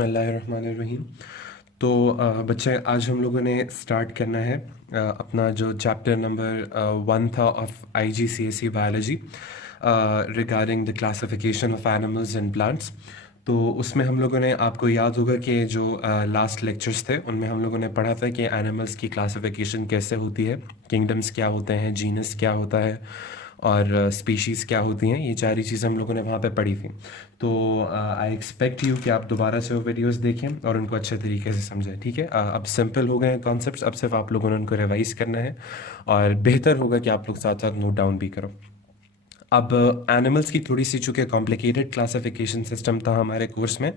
बिस्मिल्लाहिर्रहमानिर्रहीम। तो बच्चे आज हम लोगों ने स्टार्ट करना है अपना जो चैप्टर नंबर 1 था of IGCSE biology regarding the classification of animals and plants. तो उसमें हम लोगों ने, आपको याद होगा कि जो लास्ट लेक्चर्स थे उनमें हम लोगों ने पढ़ा था कि एनिमल्स की क्लासिफिकेशन कैसे होती है, किंगडम्स क्या होते हैं, जीनस क्या होता है और स्पीशीज़ क्या होती हैं। ये सारी चीज़ें हम लोगों ने वहाँ पे पढ़ी थी। तो आई एक्सपेक्ट यू कि आप दोबारा से वो वीडियोस देखें और उनको अच्छे तरीके से समझें। ठीक है, अब सिंपल हो गए हैं कॉन्सेप्ट्स, अब सिर्फ आप लोगों ने उनको रिवाइज करना है और बेहतर होगा कि आप लोग साथ साथ नोट डाउन भी करो। अब एनिमल्स की थोड़ी सी, चूँकि कॉम्प्लिकेटेड क्लासिफिकेशन सिस्टम था हमारे कोर्स में,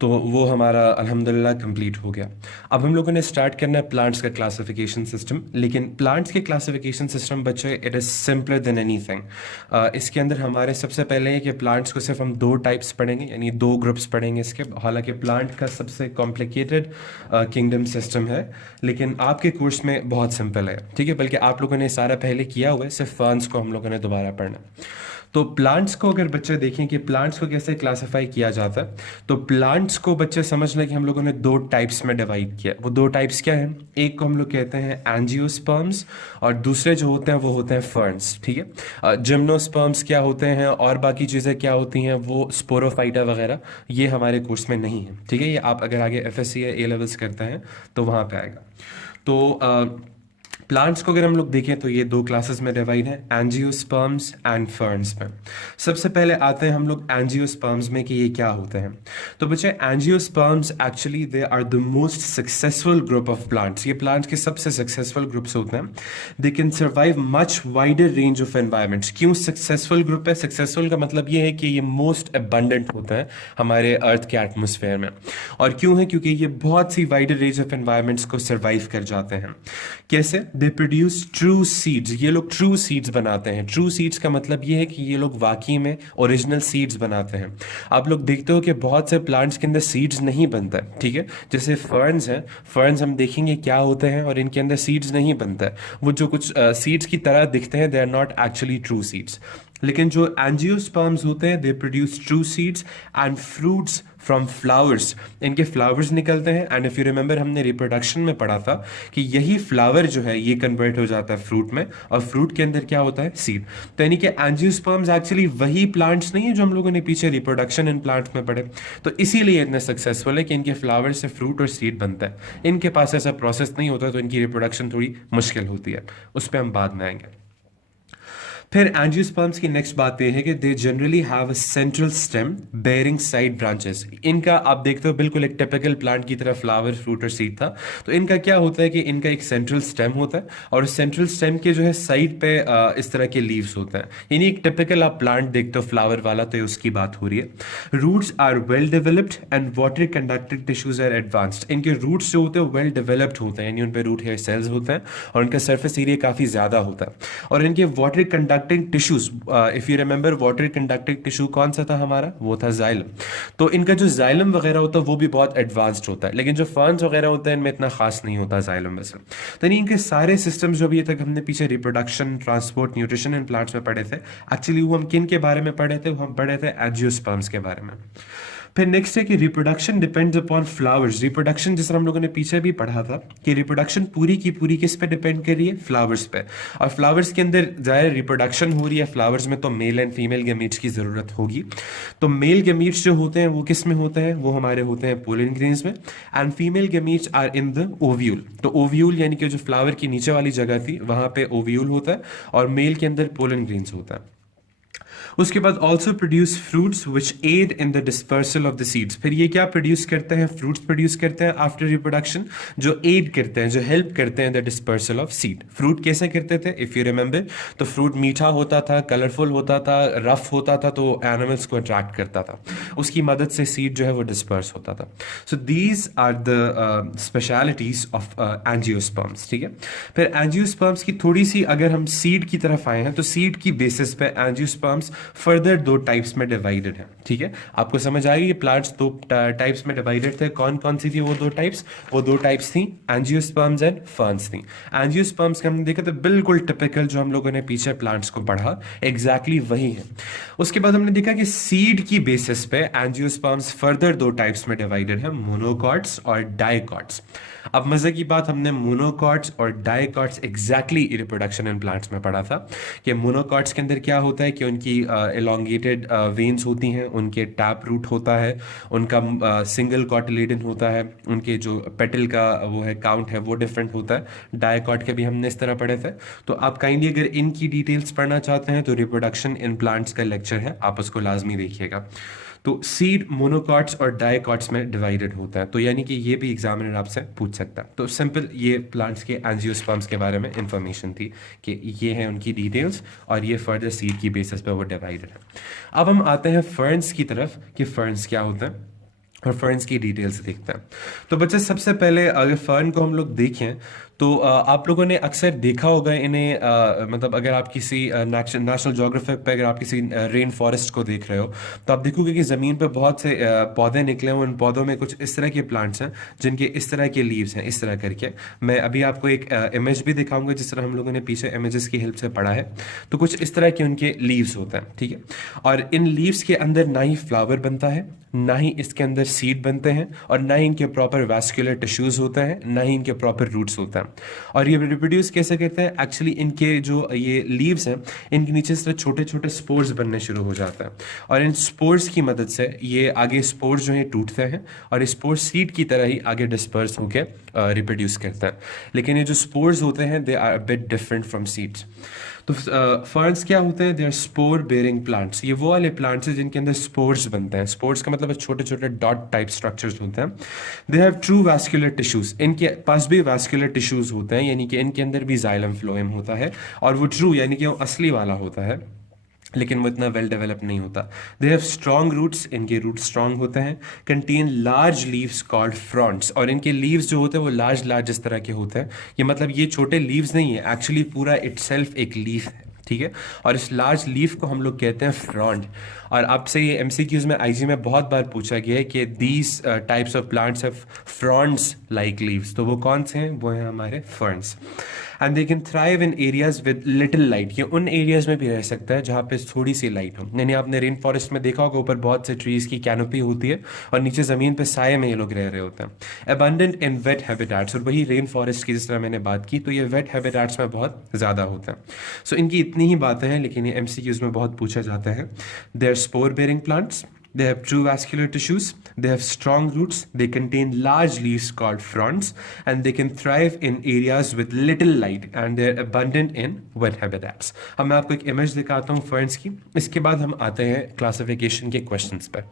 तो वो हमारा अल्हम्दुलिल्लाह कंप्लीट हो गया। अब हम लोगों ने स्टार्ट करना है प्लांट्स का क्लासिफिकेशन सिस्टम। लेकिन प्लांट्स के क्लासिफिकेशन सिस्टम बच्चे, it is simpler than anything. इसके अंदर हमारे सबसे पहले है कि प्लांट्स को सिर्फ हम दो टाइप्स पढ़ेंगे, यानी दो ग्रुप्स पढ़ेंगे इसके। हालांकि प्लांट का सबसे कॉम्प्लिकेटेड किंगडम सिस्टम है, लेकिन आपके कोर्स में बहुत सिंपल है। ठीक है, बल्कि आप लोगों ने सारा पहले किया हुआ है, सिर्फ फर्न्स को हम लोगों ने दोबारा पढ़ना है। तो प्लांट्स को अगर बच्चे देखें कि प्लांट्स को कैसे क्लासिफाई किया जाता है, तो प्लांट्स को बच्चे समझ लें कि हम लोगों ने दो टाइप्स में डिवाइड किया। वो दो टाइप्स क्या हैं? एक को हम लोग कहते हैं एंजियोस्पर्म्स और दूसरे जो होते हैं वो होते हैं फर्न्स। ठीक है, जिम्नोस्पर्म्स क्या होते हैं और बाकी चीज़ें क्या होती हैं, वो स्पोरोफाइटा वगैरह, ये हमारे कोर्स में नहीं है। ठीक है, ये आप अगर आगे FSC या A लेवल्स करते हैं तो वहाँ पे आएगा। तो प्लांट्स को अगर हम लोग देखें तो ये दो क्लासेस में डिवाइड है, एंजियोस्पर्म्स एंड फर्न्स में। सबसे पहले आते हैं हम लोग एंजियोस्पर्म्स में कि ये क्या होते हैं। तो बच्चे, angiosperms actually they are the most successful group of plants. ये प्लांट्स के सबसे सक्सेसफुल ग्रुप्स होते हैं। They can survive much wider range of environments. क्यों सक्सेसफुल ग्रुप है? सक्सेसफुल का मतलब ये है कि ये मोस्ट अबंडेंट होता है हमारे अर्थ के एटमोसफेयर में। और क्यों है? क्योंकि ये बहुत सी वाइडर रेंज ऑफ एनवायरमेंट्स को सर्वाइव कर जाते हैं। कैसे? दे प्रोड्यूस ट्रू सीड्स। ये लोग ट्रू सीड्स बनाते हैं। ट्रू सीड्स का मतलब ये है कि ये लोग वाकई में ओरिजिनल सीड्स बनाते हैं। आप लोग देखते हो कि बहुत से प्लांट्स के अंदर सीड्स नहीं बनता है। ठीक है, जैसे फर्न्स हैं, फर्न्स हम देखेंगे क्या होते हैं और इनके अंदर सीड्स नहीं बनता है। वो जो कुछ सीड्स की तरह दिखते हैं, they are not actually true seeds. लेकिन जो एंजियोस्पर्म्स होते हैं, they produce true seeds and fruits from flowers. इनके फ्लावर्स निकलते हैं एंड इफ यू रिमेंबर, हमने रिप्रोडक्शन में पढ़ा था कि यही फ्लावर जो है ये कन्वर्ट हो जाता है फ्रूट में, और फ्रूट के अंदर क्या होता है? सीड। तो यानी कि एंजियोस्पर्म्स एक्चुअली वही प्लांट्स नहीं है जो हम लोगों ने पीछे रिप्रोडक्शन इन प्लांट्स में पढ़े। तो इसीलिए इतने सक्सेसफुल है कि इनके फ्लावर से फ्रूट और सीड बनता है। इनके पास ऐसा प्रोसेस नहीं होता, तो इनकी रिप्रोडक्शन थोड़ी मुश्किल होती है। उस पर हम बाद में आएंगे। फिर एंजियोस्पर्म्स की नेक्स्ट बात यह है कि they generally have a central stem bearing side branches. इनका आप देखते हो बिल्कुल एक टिपिकल प्लांट की तरह फ्लावर, फ्रूट और सीड था। तो इनका क्या होता है कि इनका एक सेंट्रल स्टेम होता है और सेंट्रल स्टेम के जो है साइड पे इस तरह के लीव्स होते हैं। यानी एक टिपिकल आप प्लांट देखते हो फ्लावर वाला, तो उसकी बात हो रही है। Roots are well developed and water conducting tissues are advanced. इनके रूट्स जो होते हैं वेल डेवलप्ड होते हैं, यानी उन पे रूट हेयर सेल्स होते हैं और उनका सरफेस एरिया काफ़ी ज़्यादा होता है। और इनके water conducting tissues, if you remember, water conducting tissue कौन सा था हमारा? वो था जाइलम। तो इनका जो जाइलम वगैरह होता है वो भी बहुत एडवांस्ड होता है, लेकिन जो फर्न्स वगैरह होते हैं इनमें इतना खास नहीं होता जाइलम वैसे। तो यानी इनके सारे सिस्टम्स जो अभी तक हमने पीछे reproduction, transport, nutrition in plants में पढ़े थे, एक्चुअली वो हम किन के बारे में पढ़े थे? वो हम पढ़े थे एंजियोस्पर्म्स के बारे में। फिर नेक्स्ट है कि reproduction depends upon flowers. Reproduction जिस हम लोगों ने पीछे भी पढ़ा था कि रिप्रोडक्शन पूरी की पूरी किस पे डिपेंड कर रही है? फ्लावर्स पे। और फ्लावर्स के अंदर जाहिर रिप्रोडक्शन हो रही है फ्लावर्स में, तो मेल एंड फीमेल गैमीट्स की ज़रूरत होगी। तो मेल गैमीट्स जो होते हैं वो किस में होते हैं? वो हमारे होते हैं पोलन ग्रेन्स में। And female gametes are in the ovule. तो ओव्यूल यानी कि जो फ्लावर की नीचे वाली जगह थी वहाँ पे ओव्यूल होता है और मेल के अंदर पोलन ग्रेन्स होता है। उसके बाद also produce fruits which aid in the dispersal of the seeds. फिर ये क्या प्रोड्यूस करते हैं? फ्रूट्स प्रोड्यूस करते हैं आफ्टर रिप्रोडक्शन, जो एड करते हैं, जो हेल्प करते हैं the dispersal of seed. Fruit कैसे करते थे? इफ यू रिमेंबर, तो फ्रूट मीठा होता था, कलरफुल होता था, रफ होता था, तो एनिमल्स को अट्रैक्ट करता था। उसकी मदद से सीड जो है वो डिस्पर्स होता था। So these are the specialities of angiosperms. ठीक है, फिर एंजियोस्पर्म्स की थोड़ी सी अगर हम सीड की तरफ आए हैं, तो सीड की बेसिस पे एंजियोस्पर्म्स फर्दर दो टाइप्स में डिवाइडेड है। ठीक है, आपको समझ आएगी ये प्लांट्स दो टाइप्स में डिवाइडेड थे। कौन कौन सी थी वो दो टाइप्स? वो दो टाइप्स थी एंजियोस्पर्म्स एंड फर्न्स थी। एंजियोस्पर्म्स का हमने देखा तो बिल्कुल टिपिकल जो हम लोगों ने पीछे प्लांट्स को पढ़ा एग्जैक्टली वही है। उसके बाद हमने देखा कि सीड की बेसिस पे एंजियोस्पर्म्स फर्दर दो टाइप्स में डिवाइडेड है, मोनोकॉट्स और डाइकॉट्स। अब मजे की बात, हमने मोनोकॉट्स और dicots exactly reproduction in plants में पढ़ा था कि मोनोकॉट्स के अंदर क्या होता है कि उनकी एलोंगेटेड वेन्स होती हैं, उनके टैप रूट होता है, उनका सिंगल कॉटिलेडन होता है, उनके जो पेटल का वो है काउंट है वो डिफरेंट होता है। डाइकॉट के भी हमने इस तरह पढ़े थे। तो आप काइंडली अगर इनकी डिटेल्स पढ़ना चाहते हैं तो रिप्रोडक्शन इन प्लांट्स का लेक्चर है, आप उसको लाजमी देखिएगा। तो सीड मोनोकॉट्स और डाइकॉट्स में डिवाइडेड होता है, तो यानी कि ये भी एग्जामिनर आपसे पूछ सकता है। तो सिंपल ये प्लांट्स के एंजियोस्पर्म्स के बारे में इंफॉर्मेशन थी कि ये हैं उनकी डिटेल्स और ये फर्दर सीड की बेसिस पे वो डिवाइडेड है। अब हम आते हैं फर्न्स की तरफ कि फर्न्स क्या होता है और फर्न्स की डिटेल्स देखते हैं। तो बच्चे सबसे पहले अगर फर्न को हम लोग देखें तो आप लोगों ने अक्सर देखा होगा इन्हें, मतलब अगर आप किसी नेशनल ज्योग्राफिक पे अगर आप किसी रेन फॉरेस्ट को देख रहे हो तो आप देखोगे कि ज़मीन पे बहुत से पौधे निकले हुए, उन पौधों में कुछ इस तरह के प्लांट्स हैं जिनके इस तरह के लीव्स हैं, इस तरह करके। मैं अभी आपको एक इमेज भी दिखाऊंगा जिस तरह हम लोगों ने पीछे इमेजेस की हेल्प से पढ़ा है। तो कुछ इस तरह के उनके लीव्स होते हैं, ठीक है। और इन लीव्स के अंदर ना ही फ्लावर बनता है, ना ही इसके अंदर सीड बनते हैं, और ना ही इनके प्रॉपर वैस्कुलर टिश्यूज होते हैं, ना ही इनके प्रॉपर रूट्स होते हैं। और ये रिप्रोड्यूस कैसे करते हैं? एक्चुअली इनके जो ये लीव्स हैं इनके नीचे से छोटे छोटे स्पोर्स बनने शुरू हो जाते हैं, और इन स्पोर्स की मदद से ये आगे स्पोर्स जो है टूटते हैं और स्पोर्स सीड की तरह ही आगे डिस्पर्स होकर रिप्रोड्यूस करते हैं। लेकिन ये जो स्पोर्स होते हैं they are a bit different from seeds. तो फर्न्स क्या होते हैं? They are spore bearing plants. ये वो वाले प्लांट्स हैं जिनके अंदर स्पोर्स बनते हैं। स्पोर्स का मतलब छोटे छोटे डॉट टाइप स्ट्रक्चर्स होते हैं। They have true vascular tissues. इनके पास भी वैस्कुलर टिश्यूज होते हैं, यानी कि इनके अंदर भी जाइलम फ्लोएम होता है, और वो ट्रू यानी कि वो असली वाला होता है, लेकिन वो इतना वेल डेवलप नहीं होता। They have strong roots. इनके रूट्स स्ट्रॉन्ग होते हैं। Contain large leaves called fronds. और इनके लीव्स जो होते हैं वो लार्ज लार्ज इस तरह के होते हैं। ये मतलब ये छोटे लीव्स नहीं है, एक्चुअली पूरा इटसेल्फ एक लीफ है, ठीक है। और इस लार्ज लीफ को हम लोग कहते हैं फ्रॉन्ट। और आपसे ये एमसीक्यूज में आईजी में बहुत बार पूछा गया है कि these types of plants have fronds like leaves. तो वो कौन से हैं? वो हैं हमारे ferns. And they can thrive in areas with little light. ये उन एरियाज में भी रह सकता है जहाँ पे थोड़ी सी लाइट हो। यानी आपने रेन फॉरेस्ट में देखा होगा ऊपर बहुत से ट्रीज की कैनोपी होती है और नीचे जमीन पे साये में ये लोग रह रहे होते हैं। Abundant in wet habitats. और वही रेन फॉरेस्ट की जिस तरह मैंने बात की, तो ये वेट हैबिटेट्स में बहुत ज़्यादा होता है। सो इनकी इतनी ही बातें हैं, लेकिन ये एमसीक्यूज में बहुत पूछा जाता है। They are spore bearing plants, they have true vascular tissues, they have strong roots, they contain large leaves called fronds, and they can thrive in areas with little light, and they're abundant in wet habitats. अब मैं आपको एक image दिखाता हूँ ferns की, इसके बाद हम आते हैं क्लासिफिकेशन के क्वेश्चंस पर।